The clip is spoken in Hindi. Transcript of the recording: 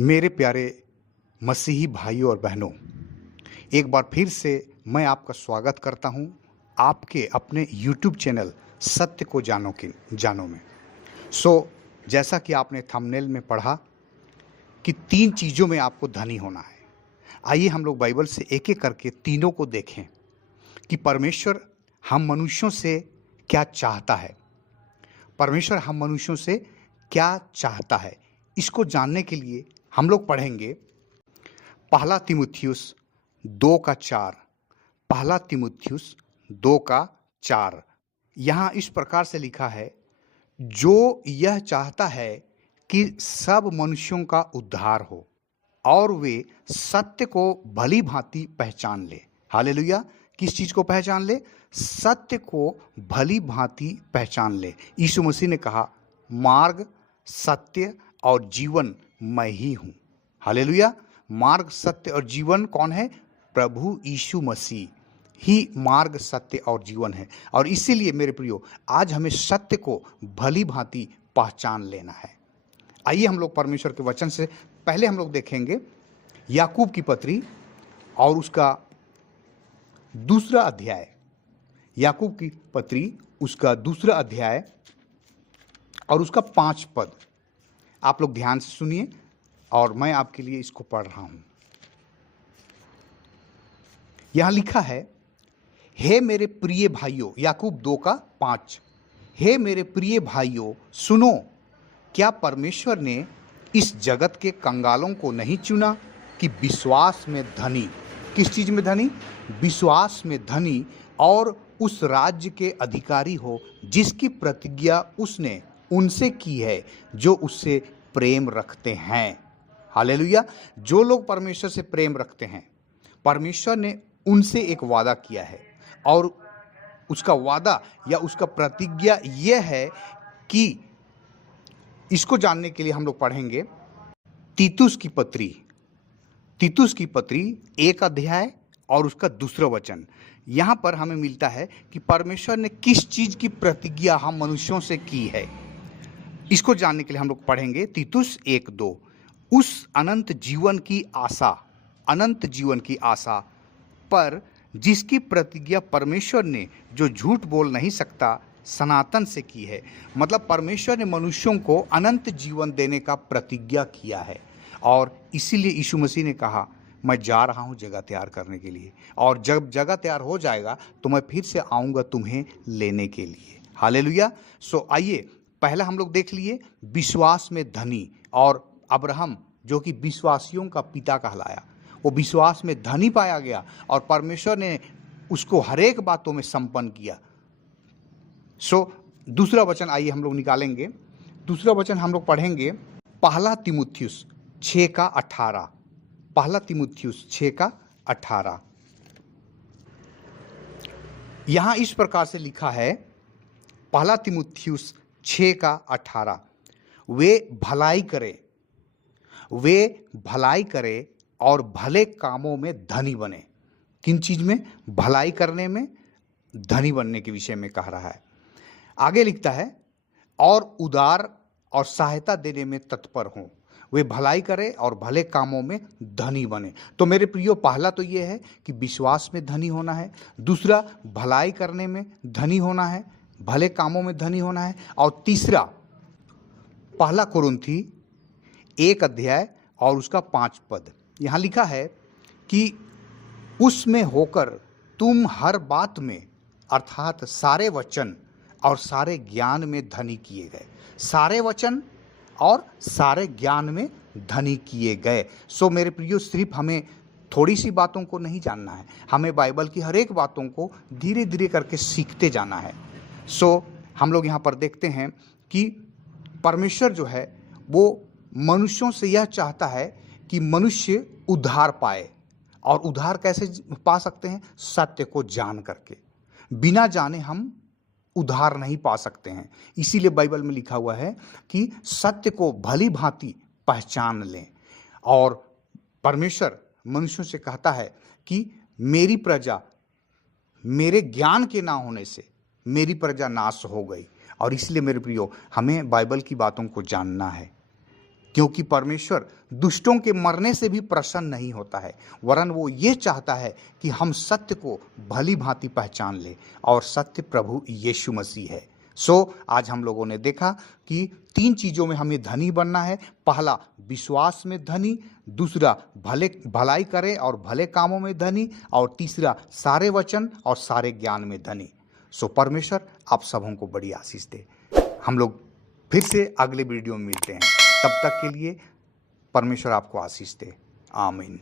मेरे प्यारे मसीही भाइयों और बहनों, एक बार फिर से मैं आपका स्वागत करता हूं आपके अपने YouTube चैनल सत्य को जानो में। जैसा कि आपने थंबनेल में पढ़ा कि 3 चीज़ों में आपको धनी होना है। आइए हम लोग बाइबल से एक-एक करके तीनों को देखें कि परमेश्वर हम मनुष्यों से क्या चाहता है। परमेश्वर हम मनुष्यों से क्या चाहता है, इसको जानने के लिए हम लोग पढ़ेंगे पहला तीमुथियुस 2:4। पहला तीमुथियुस 2:4 यहाँ इस प्रकार से लिखा है, जो यह चाहता है कि सब मनुष्यों का उद्धार हो और वे सत्य को भली भांति पहचान ले। हालेलुया। किस चीज को पहचान ले? सत्य को भली भांति पहचान ले। यीशु मसीह ने कहा, मार्ग, सत्य और जीवन मैं ही हूं। हालेलुया। मार्ग, सत्य और जीवन कौन है? प्रभु यीशु मसीह ही मार्ग, सत्य और जीवन है। और इसीलिए मेरे प्रियो, आज हमें सत्य को भली भांति पहचान लेना है। आइए हम लोग परमेश्वर के वचन से पहले हम लोग देखेंगे याकूब की पत्री और उसका दूसरा अध्याय। याकूब की पत्री उसका दूसरा अध्याय और उसका 5 पद। आप लोग ध्यान से सुनिए और मैं आपके लिए इसको पढ़ रहा हूं। यहां लिखा है, हे मेरे प्रिय भाइयों, याकूब 2:5, हे मेरे प्रिय भाइयों सुनो, क्या परमेश्वर ने इस जगत के कंगालों को नहीं चुना कि विश्वास में धनी, किस चीज में धनी? विश्वास में धनी और उस राज्य के अधिकारी हो जिसकी प्रतिज्ञा उसने उनसे की है जो उससे प्रेम रखते हैं। हालेलुया। जो लोग परमेश्वर से प्रेम रखते हैं, परमेश्वर ने उनसे एक वादा किया है और उसका वादा या उसका प्रतिज्ञा यह है कि इसको जानने के लिए हम लोग पढ़ेंगे तीतुस की पत्री 1 अध्याय और उसका दूसरा वचन। यहां पर हमें मिलता है कि परमेश्वर ने किस चीज की प्रतिज्ञा हम मनुष्यों से की है। इसको जानने के लिए हम लोग पढ़ेंगे तीतुस 1:2। उस अनंत जीवन की आशा पर जिसकी प्रतिज्ञा परमेश्वर ने, जो झूठ बोल नहीं सकता, सनातन से की है। मतलब परमेश्वर ने मनुष्यों को अनंत जीवन देने का प्रतिज्ञा किया है और इसीलिए यीशु मसीह ने कहा, मैं जा रहा हूं जगह तैयार करने के लिए, और जब जगह तैयार हो जाएगा तो मैं फिर से आऊंगा तुम्हें लेने के लिए। हालेलुया। आइए पहला हम लोग देख लिए विश्वास में धनी। और अब्राहम जो कि विश्वासियों का पिता कहलाया, वो विश्वास में धनी पाया गया और परमेश्वर ने उसको हरेक बातों में संपन्न किया। दूसरा वचन आइए हम लोग निकालेंगे। दूसरा वचन हम लोग पढ़ेंगे पहला तीमुथियुस 6:18। पहला तीमुथियुस 6:18 यहां इस प्रकार से लिखा है, पहला तीमुथियुस 6:18, वे भलाई करे और भले कामों में धनी बने। किन चीज में? भलाई करने में, धनी बनने के विषय में कह रहा है। आगे लिखता है, और उदार और सहायता देने में तत्पर हों। वे भलाई करे और भले कामों में धनी बने। तो मेरे प्रियो, पहला तो ये है कि विश्वास में धनी होना है, दूसरा भलाई करने में धनी होना है, भले कामों में धनी होना है, और तीसरा पहला कुरिन्थी 1 अध्याय और उसका 5 पद। यहाँ लिखा है कि उसमें होकर तुम हर बात में, अर्थात सारे वचन और सारे ज्ञान में धनी किए गए। सारे वचन और सारे ज्ञान में धनी किए गए। मेरे प्रियो, सिर्फ हमें थोड़ी सी बातों को नहीं जानना है, हमें बाइबल की हर एक बातों को धीरे धीरे करके सीखते जाना है। हम लोग यहाँ पर देखते हैं कि परमेश्वर जो है वो मनुष्यों से यह चाहता है कि मनुष्य उद्धार पाए। और उद्धार कैसे पा सकते हैं? सत्य को जान करके। बिना जाने हम उद्धार नहीं पा सकते हैं। इसीलिए बाइबल में लिखा हुआ है कि सत्य को भली भांति पहचान लें। और परमेश्वर मनुष्यों से कहता है कि मेरी प्रजा, मेरे ज्ञान के ना होने से मेरी प्रजा नाश हो गई। और इसलिए मेरे प्रियो, हमें बाइबल की बातों को जानना है। क्योंकि परमेश्वर दुष्टों के मरने से भी प्रसन्न नहीं होता है, वरन वो ये चाहता है कि हम सत्य को भली भांति पहचान ले, और सत्य प्रभु यीशु मसीह है। आज हम लोगों ने देखा कि 3 चीज़ों में हमें धनी बनना है। पहला, विश्वास में धनी। दूसरा, भलाई करे और भले कामों में धनी। और तीसरा, सारे वचन और सारे ज्ञान में धनी। परमेश्वर आप सबों को बड़ी आशीष दे। हम लोग फिर से अगले वीडियो में मिलते हैं। तब तक के लिए परमेश्वर आपको आशीष दे। आमीन।